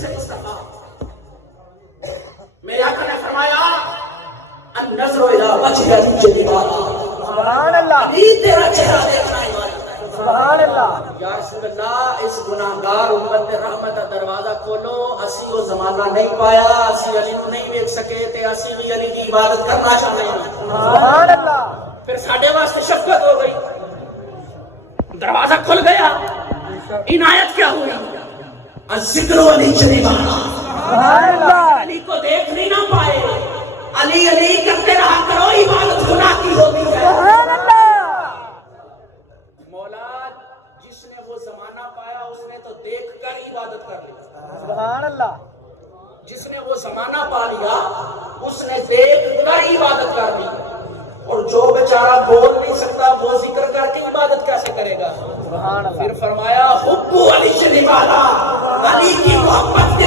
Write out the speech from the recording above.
سے مصطفیٰ. میرے آقا نے فرمایا النظر الی وجہ علی عبادت. سبحان اللہ علی تیرا چہرہ دیکھنا عبادت ہے. سبحان اللہ. یا رسول اللہ اس گناہگار امت رحمت دا دروازہ کھولو. اسی وہ زمانہ نہیں پایا, اسی علی نو نہیں دیکھ سکے تے اسی بھی علی کی عبادت کرنا چاہتے ہیں. سبحان اللہ. پھر ساڈے واسطے شفقت ہو گئی, دروازہ کھل گیا. عنایت کیا ہوئی؟ الذکر علی جلیبانا. سبحان اللہ. علی کو دیکھ نہیں نہ پائے, علی علی کرتے رہا کرو, عبادت گناہ کی ہوتی ہے. سبحان اللہ. مولا جس نے وہ زمانہ پایا اس نے تو دیکھ کر عبادت کر لی. سبحان اللہ. جس نے وہ زمانہ پا لیا اس نے دیکھ کر عبادت کر لی, اور جو بیچارہ بول نہیں سکتا وہ ذکر کر کے عبادت کیسے کرے گا؟ سبحان اللہ. پھر فرمایا حب علی سے نبھانا, علی کی محبت